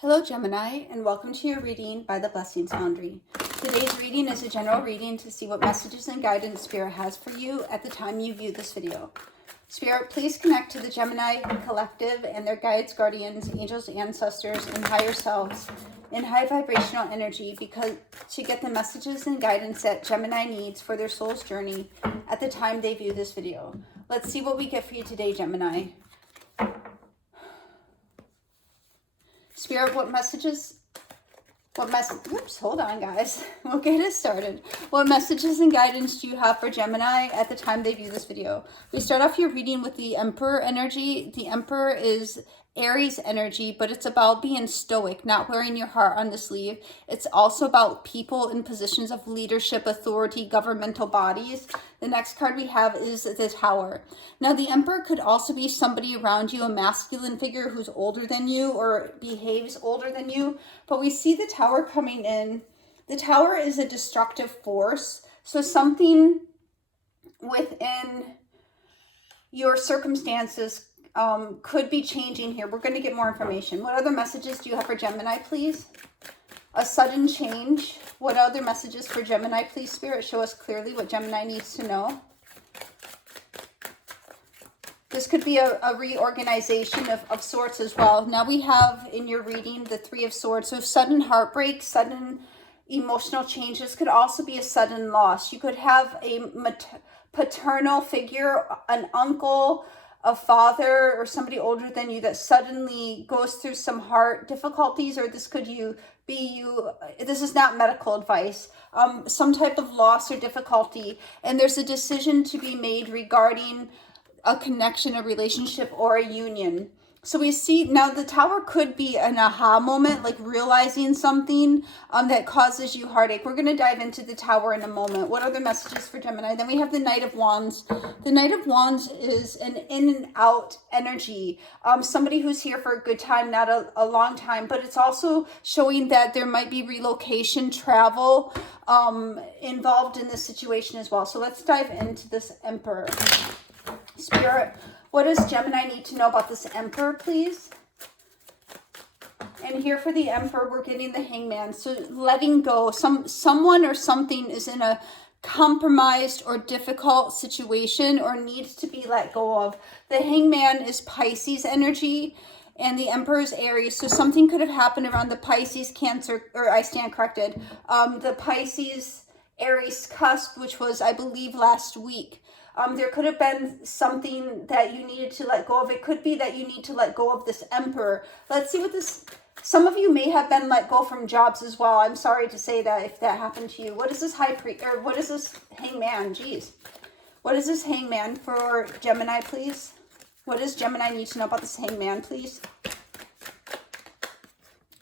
Hello Gemini, and welcome to your reading by the Blessings Foundry. Today's reading is a general reading to see what messages and guidance Spirit has for you at the time you view this video. Spirit, please connect to the Gemini collective and their guides, guardians, angels, ancestors, and higher selves in high vibrational energy to get the messages and guidance that Gemini needs for their soul's journey at the time they view this video. Let's see what we get for you today, Gemini. Spirit, hold on guys. We'll get it started. What messages and guidance do you have for Gemini at the time they view this video? We start off your reading with the Emperor energy. The Emperor is Aries energy, but it's about being stoic, not wearing your heart on the sleeve. It's also about people in positions of leadership, authority, governmental bodies. The next card we have is the Tower. Now, the Emperor could also be somebody around you, a masculine figure who's older than you or behaves older than you. But we see the Tower coming in. The Tower is a destructive force. So something within your circumstances could be changing here. We're going to get more information. What other messages do you have for Gemini, please? A sudden change. What other messages for Gemini, please, Spirit? Show us clearly what Gemini needs to know. This could be a reorganization of sorts as well. Now we have in your reading the Three of Swords. So sudden heartbreak, sudden emotional change. This could also be a sudden loss. You could have a paternal figure, an uncle, a father, or somebody older than you that suddenly goes through some heart difficulties, or this could this is not medical advice, some type of loss or difficulty, and there's a decision to be made regarding a connection, a relationship, or a union. So we see now the Tower could be an aha moment, like realizing something that causes you heartache. We're going to dive into the Tower in a moment. What are the messages for Gemini? Then we have the Knight of Wands. The Knight of Wands is an in and out energy. Somebody who's here for a good time, not a long time, but it's also showing that there might be relocation, travel involved in this situation as well. So let's dive into this Emperor. Spirit, what does Gemini need to know about this Emperor, please? And here for the Emperor, we're getting the Hangman. So letting go. Someone or something is in a compromised or difficult situation or needs to be let go of. The Hangman is Pisces energy and the Emperor is Aries. So something could have happened around the Pisces Cancer, or I stand corrected, the Pisces Aries cusp, which was, I believe, last week. There could have been something that you needed to let go of. It could be that you need to let go of this Emperor. Let's see what this... Some of you may have been let go from jobs as well. I'm sorry to say that if that happened to you. What is this what is this Hangman? Jeez. What is this Hangman for Gemini, please? What does Gemini need to know about this Hangman, please?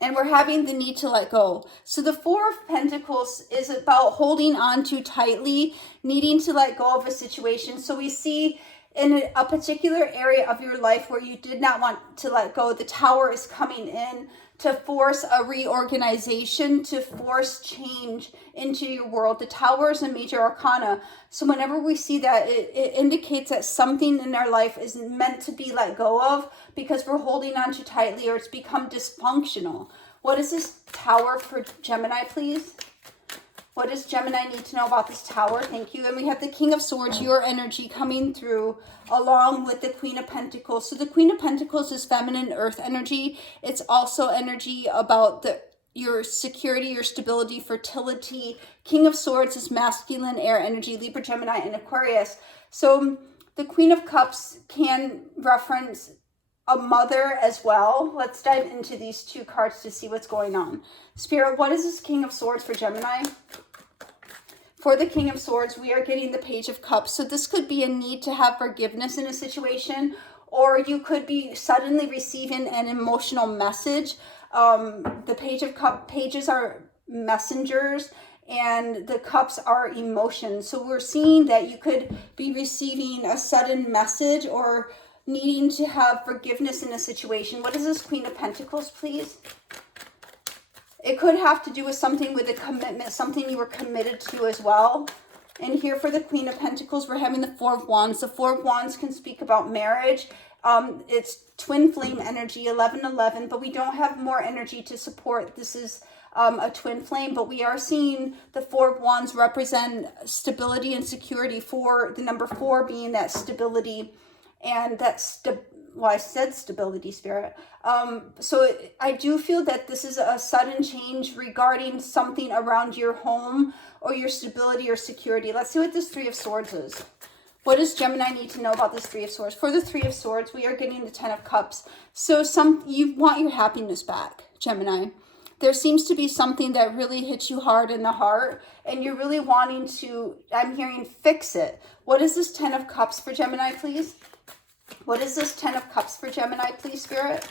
And we're having the need to let go. So the Four of Pentacles is about holding on too tightly, needing to let go of a situation. So we see in a particular area of your life where you did not want to let go, the Tower is coming in to force a reorganization, to force change into your world. The Tower is a major arcana. So whenever we see that, it indicates that something in our life is meant to be let go of because we're holding on too tightly or it's become dysfunctional. What is this Tower for Gemini, please? What does Gemini need to know about this Tower? Thank you. And we have the King of Swords, your energy coming through along with the Queen of Pentacles. So the Queen of Pentacles is feminine earth energy. It's also energy about your security, your stability, fertility. King of Swords is masculine air energy, Libra, Gemini, and Aquarius. So the Queen of Cups can reference a mother as well. Let's dive into these two cards to see what's going on. Spirit, what is this King of Swords for Gemini? For the King of Swords, we are getting the Page of Cups. So this could be a need to have forgiveness in a situation, or you could be suddenly receiving an emotional message. The Page of Cups, pages are messengers, and the cups are emotions. So we're seeing that you could be receiving a sudden message or needing to have forgiveness in a situation. What is this Queen of Pentacles, please? It could have to do with something with a commitment, something you were committed to as well. And here for the Queen of Pentacles, we're having the Four of Wands. The Four of Wands can speak about marriage, It's twin flame energy, 1111, but we don't have more energy to support. This is a twin flame, but we are seeing the Four of Wands represent stability and security, for the number 4 being that stability and well, I said stability, Spirit. So I do feel that this is a sudden change regarding something around your home or your stability or security. Let's see what this Three of Swords is. What does Gemini need to know about this Three of Swords? For the Three of Swords, we are getting the Ten of Cups. So you want your happiness back, Gemini. There seems to be something that really hits you hard in the heart, and you're really wanting to, I'm hearing, fix it. What is this Ten of Cups for Gemini, please? What is this Ten of Cups for Gemini, please, Spirit?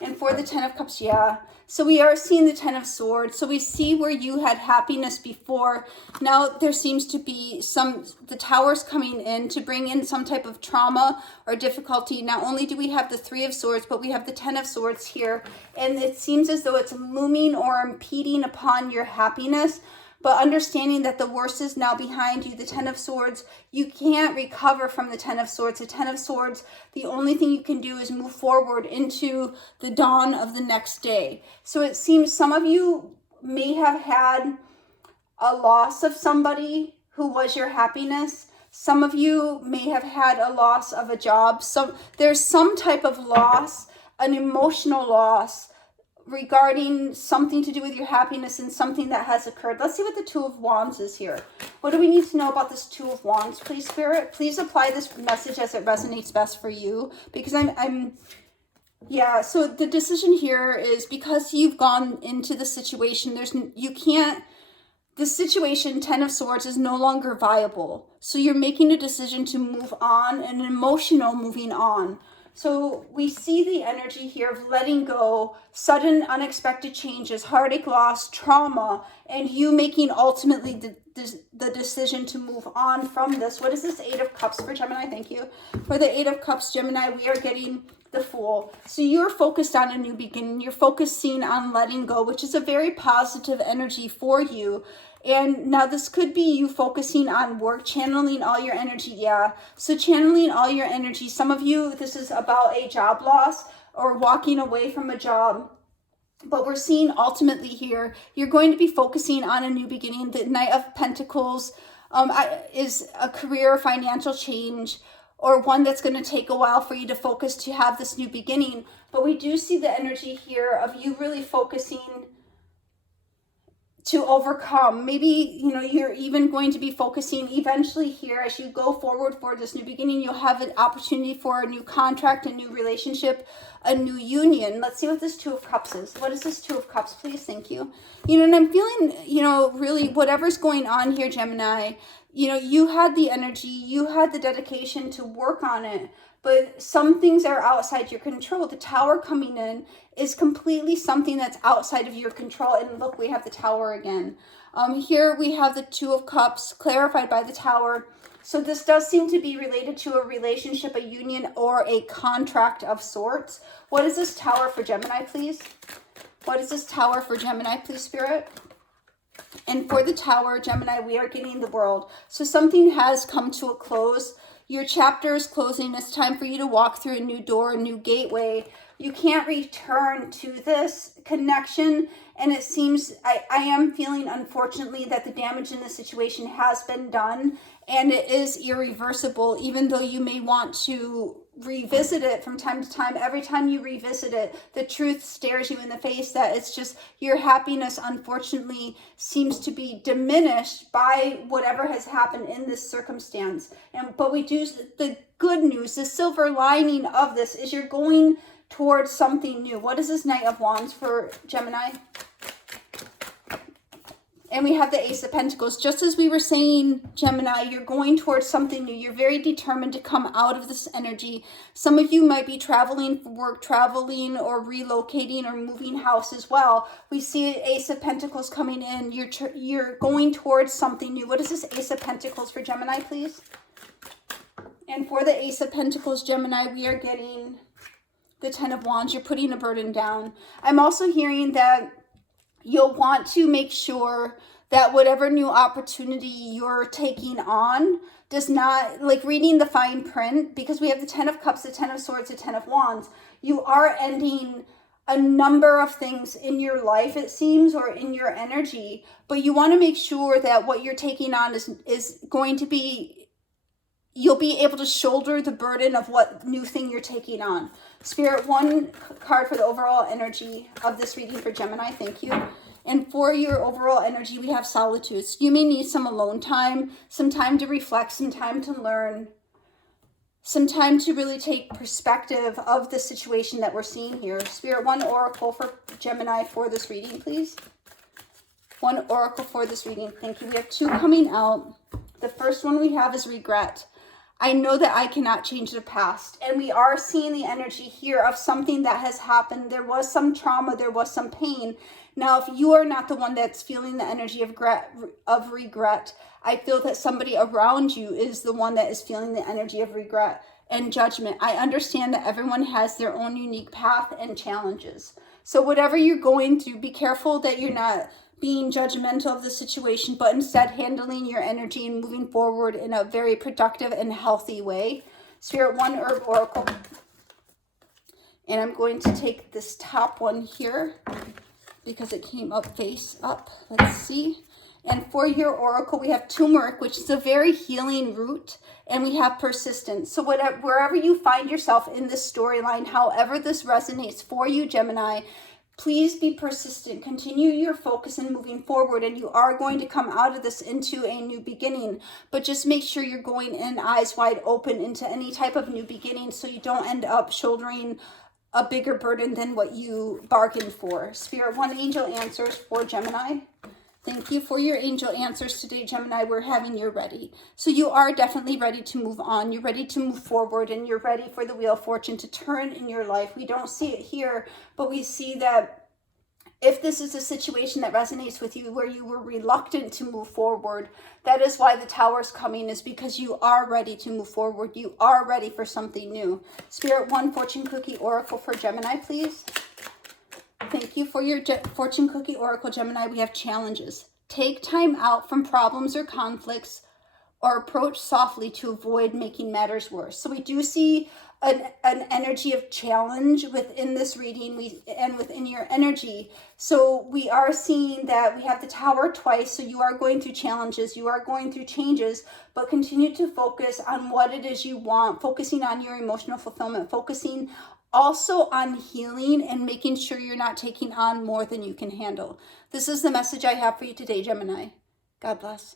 And for the Ten of Cups, yeah. So we are seeing the Ten of Swords. So we see where you had happiness before. Now there seems to be the Tower's coming in to bring in some type of trauma or difficulty. Not only do we have the Three of Swords, but we have the Ten of Swords here. And it seems as though it's looming or impeding upon your happiness. But understanding that the worst is now behind you, the Ten of Swords, you can't recover from the Ten of Swords. The Ten of Swords, the only thing you can do is move forward into the dawn of the next day. So it seems some of you may have had a loss of somebody who was your happiness. Some of you may have had a loss of a job. So there's some type of loss, an emotional loss, regarding something to do with your happiness and something that has occurred. Let's see what the Two of Wands is here. What do we need to know about this Two of Wands, please, Spirit? Please apply this message as it resonates best for you, because yeah, so the decision here is because you've gone into the situation, the situation, Ten of Swords, is no longer viable. So you're making a decision to move on, an emotional moving on. So we see the energy here of letting go, sudden unexpected changes, heartache, loss, trauma, and you making ultimately the decision to move on from this. What is this Eight of Cups for Gemini? Thank you. For the Eight of Cups, Gemini, we are getting the Fool. So you're focused on a new beginning. You're focusing on letting go, which is a very positive energy for you. And now this could be you focusing on work, channeling all your energy. Yeah. So channeling all your energy. Some of you, this is about a job loss or walking away from a job. But we're seeing ultimately here, you're going to be focusing on a new beginning. The Knight of Pentacles is a career, financial change, or one that's going to take a while for you to focus to have this new beginning. But we do see the energy here of you really focusing to overcome. Maybe, you're even going to be focusing eventually here as you go forward for this new beginning. You'll have an opportunity for a new contract, a new relationship, a new union. Let's see what this Two of Cups is. What is this Two of Cups, please? Thank you. And I'm feeling, really whatever's going on here, Gemini, you had the energy, you had the dedication to work on it, but some things are outside your control. The Tower coming in is completely something that's outside of your control. And look, we have the Tower again. Here we have the Two of Cups clarified by the Tower. So this does seem to be related to a relationship, a union, or a contract of sorts. What is this Tower for Gemini, please? What is this Tower for Gemini, please, Spirit? And for the Tower, Gemini, we are getting the World. So something has come to a close. Your chapter is closing. It's time for you to walk through a new door, a new gateway. You can't return to this connection. And it seems, I am feeling, unfortunately, that the damage in this situation has been done. And it is irreversible, even though you may want to revisit it from time to time. Every time you revisit it, the truth stares you in the face that it's just your happiness, unfortunately, seems to be diminished by whatever has happened in this circumstance. But we do, the good news, the silver lining of this is you're going towards something new. What is this Knight of Wands for Gemini? And we have the Ace of Pentacles. Just as we were saying, Gemini, you're going towards something new. You're very determined to come out of this energy. Some of you might be traveling for work, traveling or relocating or moving house as well. We see Ace of Pentacles coming in. You're going towards something new. What is this Ace of Pentacles for Gemini, please? And for the Ace of Pentacles, Gemini, we are getting the Ten of Wands. You're putting a burden down. I'm also hearing that you'll want to make sure that whatever new opportunity you're taking on does not, like reading the fine print, because we have the 10 of Cups, the 10 of Swords, the 10 of Wands. You are ending a number of things in your life, it seems, or in your energy, but you want to make sure that what you're taking on is going to be, you'll be able to shoulder the burden of what new thing you're taking on. Spirit, one card for the overall energy of this reading for Gemini. Thank you. And for your overall energy, we have solitude. So you may need some alone time, some time to reflect, some time to learn, some time to really take perspective of the situation that we're seeing here. Spirit, one oracle for Gemini for this reading, please. One oracle for this reading. Thank you. We have two coming out. The first one we have is regret. I know that I cannot change the past. And we are seeing the energy here of something that has happened. There was some trauma. There was some pain. Now, if you are not the one that's feeling the energy of regret, I feel that somebody around you is the one that is feeling the energy of regret and judgment. I understand that everyone has their own unique path and challenges. So whatever you're going through, be careful that you're not being judgmental of the situation, but instead handling your energy and moving forward in a very productive and healthy way. Spirit, one herb oracle. And I'm going to take this top one here because it came up face up. Let's see. And for your oracle, we have turmeric, which is a very healing root, and we have persistence. So wherever you find yourself in this storyline, however this resonates for you, Gemini, please be persistent. Continue your focus in moving forward, and you are going to come out of this into a new beginning. But just make sure you're going in eyes wide open into any type of new beginning so you don't end up shouldering a bigger burden than what you bargained for. Spirit, one angel answers for Gemini. Thank you for your angel answers today, Gemini. We're having you ready. So you are definitely ready to move on. You're ready to move forward, and you're ready for the Wheel of Fortune to turn in your life. We don't see it here, but we see that if this is a situation that resonates with you where you were reluctant to move forward, that is why the Tower's coming, is because you are ready to move forward. You are ready for something new. Spirit, one fortune cookie oracle for Gemini, please. Thank you for your fortune cookie oracle, Gemini. We have challenges. Take time out from problems or conflicts, or approach softly to avoid making matters worse. So we do see an energy of challenge within this reading and within your energy. So we are seeing that we have the Tower twice. So you are going through challenges, you are going through changes, but continue to focus on what it is you want, focusing on your emotional fulfillment, focusing also on healing and making sure you're not taking on more than you can handle. This is the message I have for you today, Gemini. God bless.